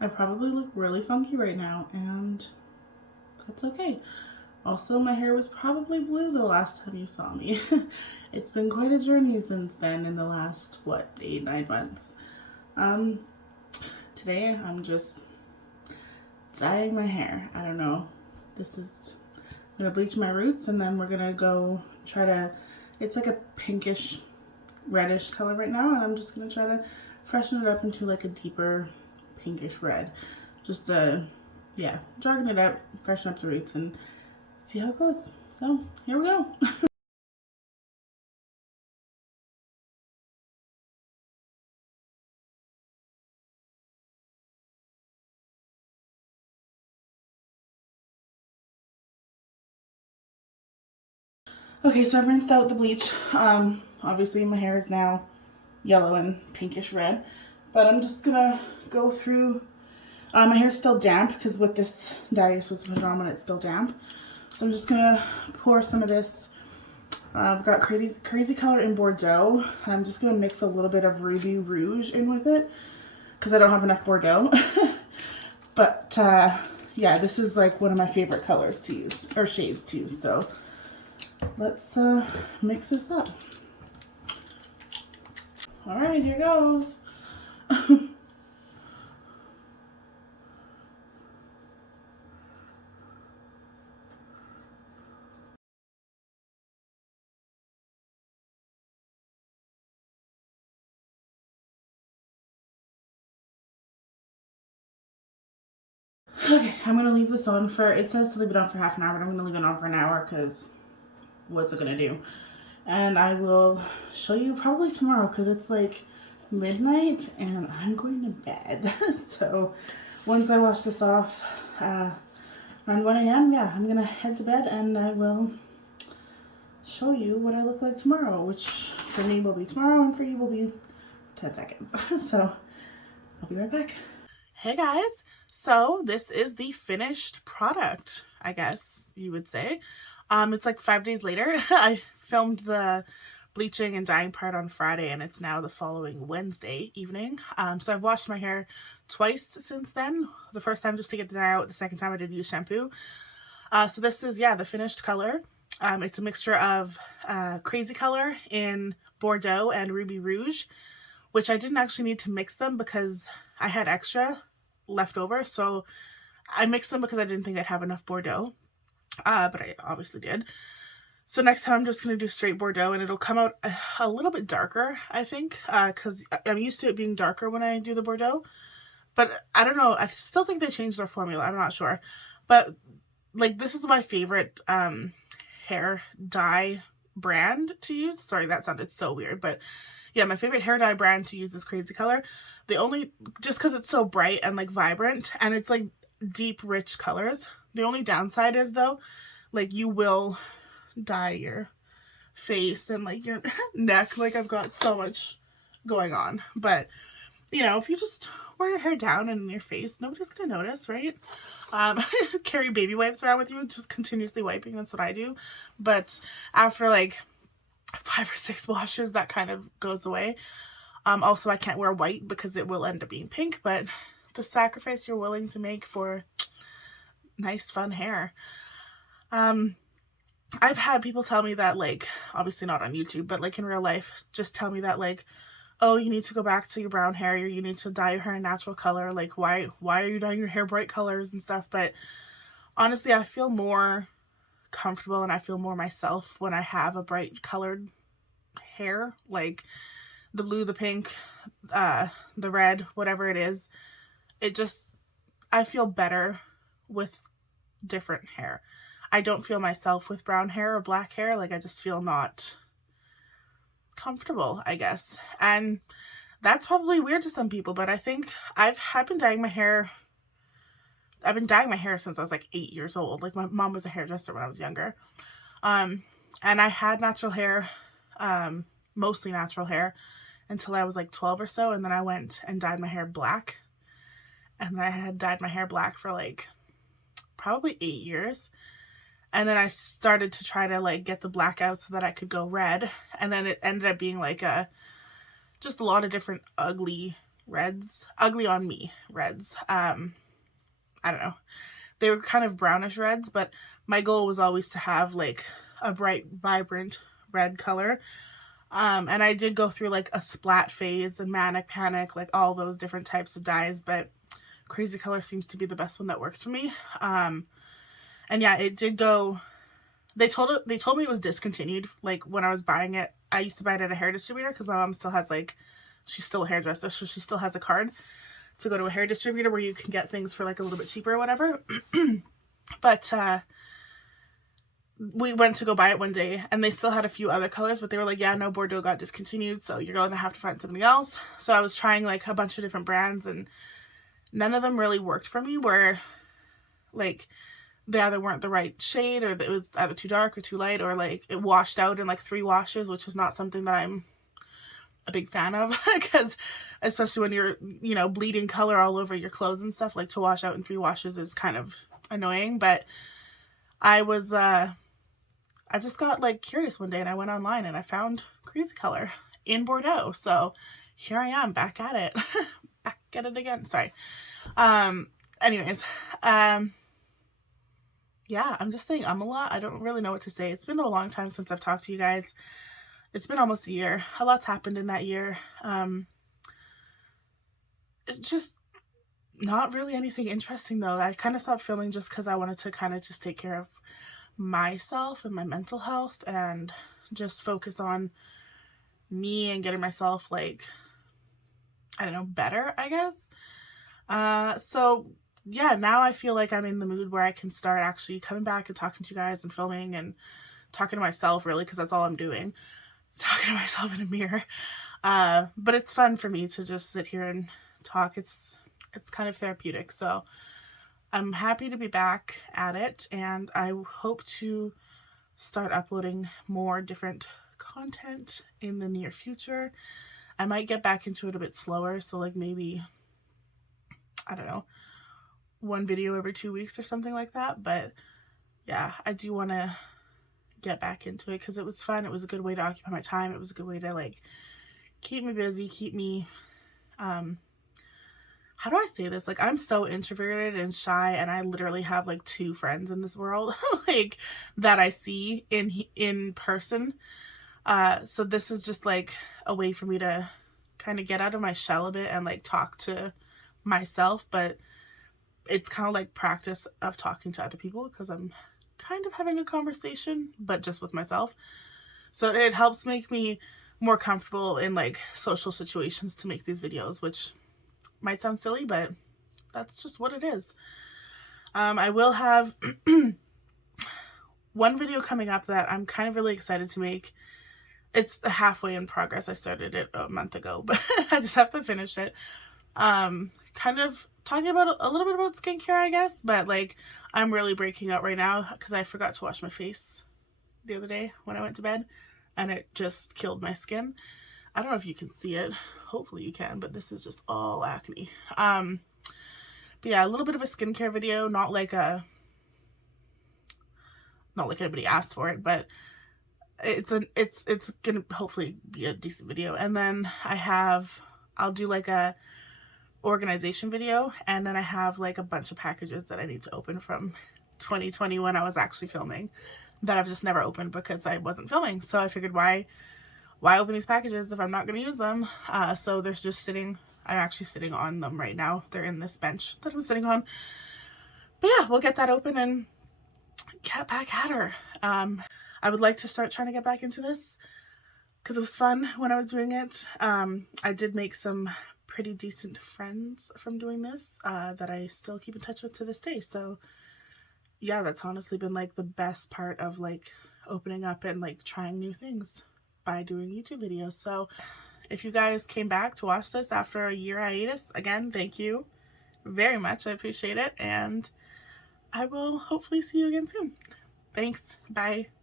I probably look really funky right now, and that's okay. Also, my hair was probably blue the last time you saw me. It's been quite a journey since then in the last, what, 8, 9 months. Um, Today I'm just dyeing my hair. I don't know. I'm gonna bleach my roots and then we're gonna go try to, it's like a pinkish reddish color right now, and I'm just gonna try to freshen it up into like a deeper pinkish red. Just yeah, jogging it up, freshen up the roots and see how it goes. So here we go. Okay, so I've rinsed out the bleach. Obviously my hair is now yellow and pinkish red, but I'm just gonna go through. My hair's still damp because with this dye you're supposed to put it on when it's still damp. So I'm just gonna pour some of this. I've got crazy color in Bordeaux, and I'm just gonna mix a little bit of Ruby Rouge in with it because I don't have enough Bordeaux. But yeah, this is like one of my favorite colors to use, or shades to use. So let's mix this up. All right, here goes. Okay, I'm gonna leave this on for, it says to leave it on for half an hour, but I'm gonna leave it on for an hour because what's it gonna do? And I will show you probably tomorrow because it's like midnight and I'm going to bed. So once I wash this off around 1 a.m., yeah, I'm gonna head to bed and I will show you what I look like tomorrow, which for me will be tomorrow and for you will be 10 seconds. So I'll be right back. Hey guys, so this is the finished product, I guess you would say. It's like 5 days later. I filmed the bleaching and dyeing part on Friday and it's now the following Wednesday evening. So I've washed my hair twice since then. The first time just to get the dye out, the second time I did use shampoo. So this is, yeah, the finished color. It's a mixture of crazy color in Bordeaux and Ruby Rouge, which I didn't actually need to mix them because I had extra left over. So I mixed them because I didn't think I'd have enough Bordeaux, but I obviously did. So next time I'm just going to do straight Bordeaux and it'll come out a little bit darker, I think, because I'm used to it being darker when I do the Bordeaux. But I don't know. I still think they changed their formula. I'm not sure. But like this is my favorite hair dye brand to use. Sorry, that sounded so weird. But yeah, my favorite hair dye brand to use this crazy color. The only, just because it's so bright and like vibrant and it's like deep, rich colors. The only downside is though, like you will dye your face and like your neck. Like I've got so much going on. But you know, if you just wear your hair down and your face, nobody's gonna notice, right? Carry baby wipes around with you, just continuously wiping. That's what I do. But after like 5 or 6 washes, that kind of goes away. Also, I can't wear white because it will end up being pink, but the sacrifice you're willing to make for nice, fun hair. I've had people tell me that, like, obviously not on YouTube, but like in real life, just tell me that like, oh, you need to go back to your brown hair, or you need to dye your hair a natural color. Like, why are you dyeing your hair bright colors and stuff? But honestly, I feel more comfortable and I feel more myself when I have a bright colored hair, like the blue, the pink, the red, whatever it is. It just, I feel better with different hair. I don't feel myself with brown hair or black hair. Like I just feel not comfortable, I guess. And that's probably weird to some people, but I think I've been dyeing my hair. I've been dyeing my hair since I was like 8 years old. Like my mom was a hairdresser when I was younger. And I had natural hair, mostly natural hair until I was like 12 or so. And then I went and dyed my hair black. And I had dyed my hair black for like probably 8 years. And then I started to try to like get the black out so that I could go red. And then it ended up being like just a lot of different ugly reds, ugly on me reds. I don't know. They were kind of brownish reds, but my goal was always to have like a bright, vibrant red color. And I did go through like a splat phase and manic panic, like all those different types of dyes, but crazy color seems to be the best one that works for me. And yeah, it did go, they told me it was discontinued. Like when I was buying it, I used to buy it at a hair distributor because my mom still has like, she's still a hairdresser, so she still has a card to go to a hair distributor where you can get things for like a little bit cheaper or whatever. But we went to go buy it one day and they still had a few other colors, but they were like, yeah, no, Bordeaux got discontinued, so you're going to have to find something else. So I was trying like a bunch of different brands and none of them really worked for me, where like they either weren't the right shade or it was either too dark or too light, or like it washed out in like 3 washes, which is not something that I'm a big fan of because especially when you're, you know, bleeding color all over your clothes and stuff, like to wash out in 3 washes is kind of annoying. But I was I just got like curious one day and I went online and I found Crazy Color in Bordeaux. So here I am back at it. Back at it again. Sorry. Anyways, yeah, I'm just saying a lot. I don't really know what to say. It's been a long time since I've talked to you guys. It's been almost a year. A lot's happened in that year. It's just not really anything interesting though. I kind of stopped filming just because I wanted to kind of just take care of myself and my mental health and just focus on me and getting myself like, I don't know, better, I guess. So yeah, now I feel like I'm in the mood where I can start actually coming back and talking to you guys and filming and talking to myself, really, because that's all I'm doing. Talking to myself in a mirror. But it's fun for me to just sit here and talk. It's kind of therapeutic. So I'm happy to be back at it, and I hope to start uploading more different content in the near future. I might get back into it a bit slower, so like maybe, I don't know, 1 video every 2 weeks or something like that. But yeah, I do want to get back into it because it was fun. It was a good way to occupy my time. It was a good way to like keep me busy, keep me how do I say this? Like, I'm so introverted and shy, and I literally have like 2 friends in this world like that I see in person. So this is just like a way for me to kind of get out of my shell a bit and like talk to myself, but it's kind of like practice of talking to other people because I'm kind of having a conversation, but just with myself. So it helps make me more comfortable in like social situations to make these videos, which might sound silly, but that's just what it is. I will have 1 video coming up that I'm kind of really excited to make. It's halfway in progress. I started it a month ago, but I just have to finish it. Kind of talking about a little bit about skincare, I guess, but like I'm really breaking out right now because I forgot to wash my face the other day when I went to bed and it just killed my skin. I don't know if you can see it. Hopefully you can, but this is just all acne. But yeah, a little bit of a skincare video, not like anybody asked for it, but it's gonna hopefully be a decent video. And then I'll do like a organization video, and then I have like a bunch of packages that I need to open from 2020 when I was actually filming that I've just never opened because I wasn't filming. So I figured why open these packages if I'm not going to use them? So they're just sitting. I'm actually sitting on them right now. They're in this bench that I'm sitting on. But yeah, we'll get that open and get back at her. I would like to start trying to get back into this because it was fun when I was doing it. I did make some pretty decent friends from doing this that I still keep in touch with to this day. So yeah, that's honestly been like the best part of like opening up and like trying new things by doing YouTube videos. So if you guys came back to watch this after a year hiatus, again, thank you very much. I appreciate it, and I will hopefully see you again soon. Thanks. Bye.